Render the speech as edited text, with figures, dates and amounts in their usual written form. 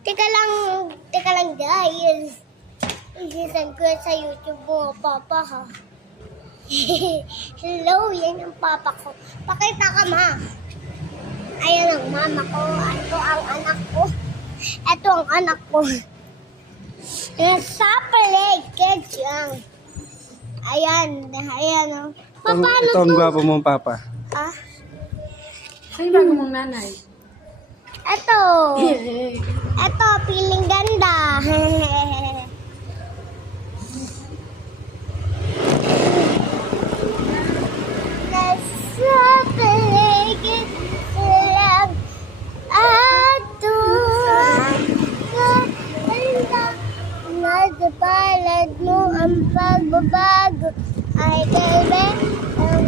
Teka lang guys. Isisend ko yan sa YouTube mo, Papa ha. Hello, yan ang Papa ko. Pakita ka ma. Ayan ang mama ko. Ito ang anak ko. Ito ang anak ko. Sa palengke dyan. Ayan oh. Paano Ito ang to? gwapo mong papa. Ah, Sa'yo bago mong nanay. ito. Ito, piling ganda. Nasa paligid lang ato. Nasa palad mo ang pagbabago ay kalbe ang